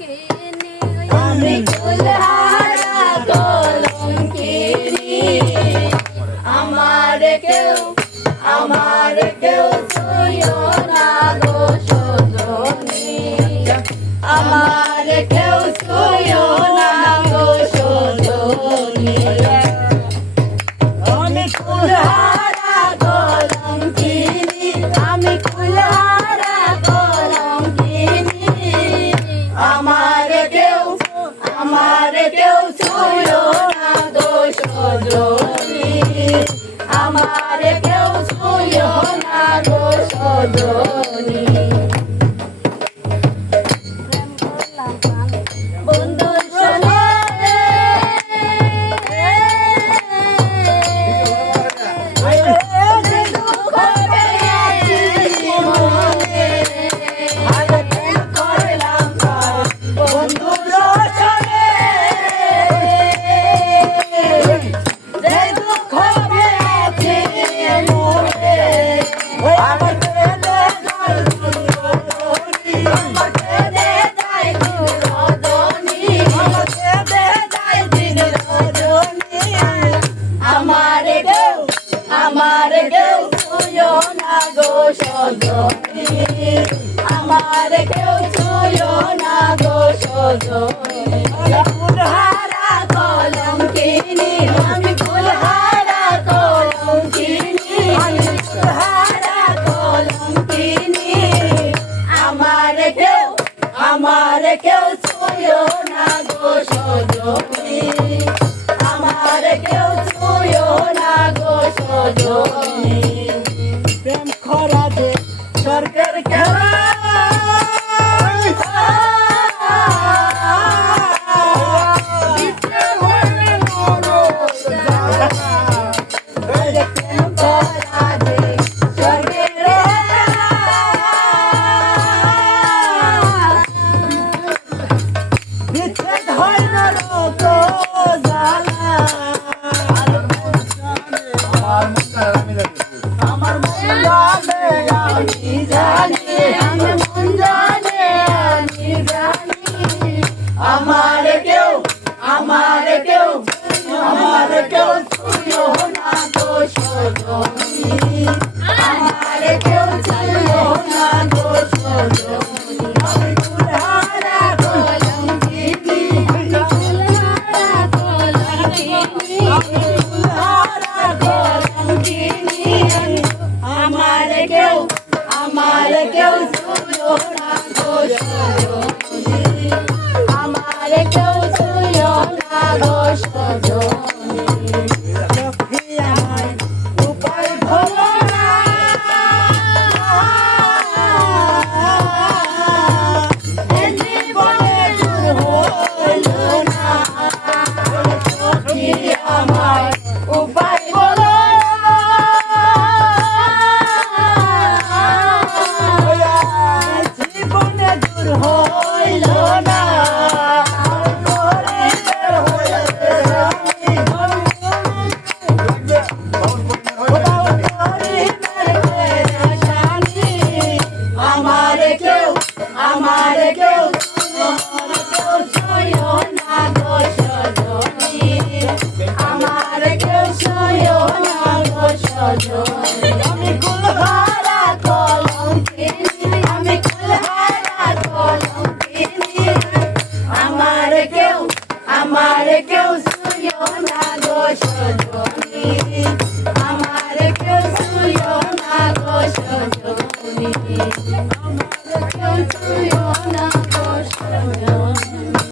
কলঙ্কিনী আমি কুলহারা কলঙ্কিনী আমার কেউ ছুঁয়ো না গো সজনী আমার কেউ ছুঁয়ো না গো সজনী আমি কুলহারা কলঙ্কিনী আমি কুলহারা কলঙ্কিনী আমার কেউ ছুঁয়ো না গো সজনী আমার কেউ ছুঁয়ো না গো সজনী বন্ধু শোনে দুঃখ পেয়েছি মনে করলাম বন্ধু শোনে যে দুঃখ পেয়েছি মনে আমার আমার কেউ ছুঁয়ো না গো সজনী আমার কেউ ছুঁয়ো না গো সজনী কুলহারা কলঙ্কিনী আমি কুলহারা কলঙ্কিনী কুলহারা কলঙ্কিনী আমার কেউ ছুঁয়ো না গো সজনী আমার কেউ ছুঁয়ো না গো সজনী প্রেম খরা যে সরকার খেলা আমার মন জানে আমি জানি আমার মন জানে আমি জানি আমার কেউ ছুঁয়ো না গো সজনী আমার কেউ ছুঁয়ো না গো সজনী আমি কুলহারা কলঙ্কিনী কুলহারা কলঙ্কিনী কুলহারা কলঙ্কিনী আমার কেউ ছুঁয়ো না গো সজনী আমার কেউ ছুঁয়ো না গো সজনী উপায় হলো না জীবনে দূর হইল না আমার উপায় হলো জীবনে দূর হইল না আমার কেউ ছুঁয়ো না গো সজনী আমার কেউ ছুঁয়ো না গো সজনী আমি কুলহারা কলঙ্কিনী আমি কুলহারা কলঙ্কিনী আমার কেউ ছুঁয়ো না গো সজনী আমার কেউ ছুঁয়ো না গো সজনী আমার কেউ ছুঁয়ো না গো সজনী